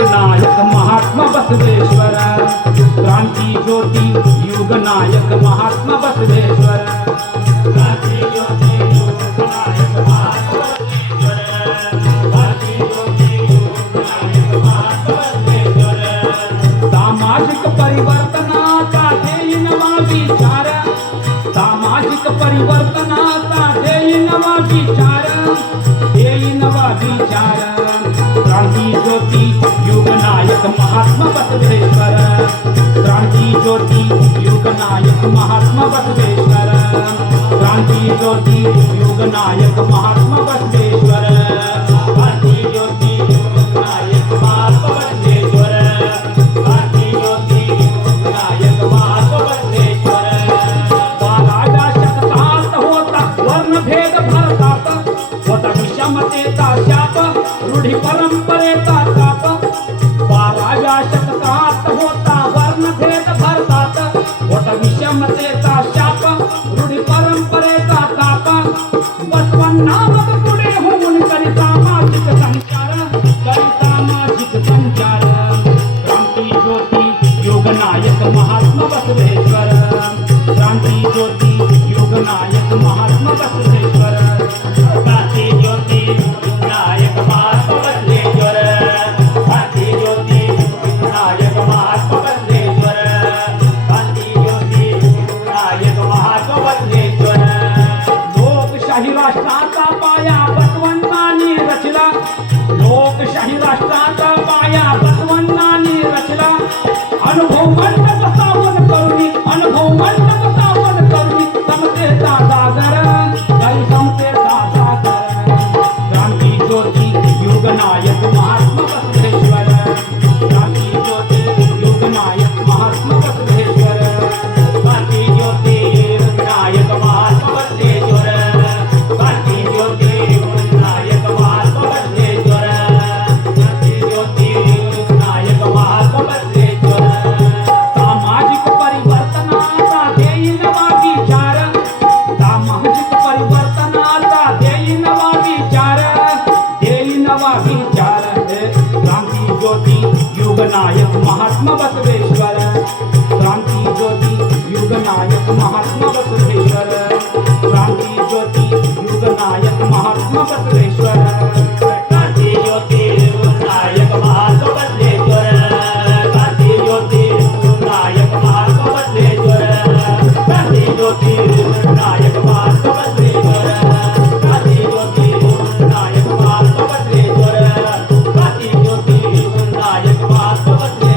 युगनायक महात्मा बसवेश्वर, क्रांती ज्योती युगनायक महात्मा बसवेश्वर, क्रांती ज्योती युगनायक महात्मा बसवेश्वर, क्रांती ज्योती युगनायक महात्मा बसवेश्वर. सामाजिक परिवर्तनाचा देई नवा विचार, सामाजिक परिवर्तनाचा देई नवा विचार, देई नवा विचार. क्रांती ज्योती युगनायक महात्मा बसवेश्वर, क्रांती ज्योती युगनायक महात्मा बसवेश्वर, क्रांती ज्योती युगनायक महात्मा बसवेश्वर, क्रांती ज्योती युगनायक महात्मा बसवेश्वर, क्रांती ज्योती युगनायक महात्मा बसवेश्वर. 12व्या शतकात होता वर्णभेद भारतात, होता विषमतेचा शाप, रूढी परंपरेचा ताप. 12व्या शतकात होता वर्णभेद भारतात, होता विषमतेचा शाप, रूढी परंपरेचा ताप. बसवांना मग पुढे होऊन करी सामाजिक संचार, करी सामाजिक संचार. क्रांती ज्योती युगनायक महात्मा बसवेश्वर, क्रांती ज्योती युगनायक महात्मा बसवेश्वर, क्रांती ज्योती युगनायक महात्मा बसवेश्वर, क्रांती ज्योती युगनायक महात्मा बसवेश्वर, क्रांती ज्योती युगनायक महात्मा बसवेश्वर. लोकशाही राष्ट्राचा पाया बसवण्णांनी रचला, लोकशाही राष्ट्राचा पाया बसवण्णांनी रचला. अनुभव मंडप स्थापन करुनी, अनुभव मंडप स्थापन करुनी, समतेचा सागर, जय समतेचा सागर. क्रांती ज्योती युगनायक महात्मा बसवेश्वर, क्रांती ज्योती युगनायक महात्मा बसवेश्वर, क्रांती ज्योती युगनायक महात्मा बसवेश्वर, क्रांती ज्योती युगनायक महात्मा बसवेश्वर, क्रांती ज्योती युगनायक महात्मा बसवेश्वर. सामाजिक परिवर्तनाचा देई नवा विचार, सामाजिक परिवर्तनाचा देई नवा विचार, देई नवा विचार. क्रांती ज्योती युगनायक महात्मा बसवेश्वर, क्रांती ज्योती युगनायक महात्मा बसवेश्वर, क्रांती ज्योती युगनायक महात्मा बसवेश्वर, क्रांती ज्योती युगनायक महात्मा बसवेश्वर, क्रांती ज्योती युगनायक महात्मा बसवेश्वर, क्रांती ज्योती युगनायक महात्मा बसवेश्वर, क्रांती ज्योती युगनायक महात्मा बसवेश्वर, क्रांती ज्योती युगनायक महात्मा बसवेश्वर.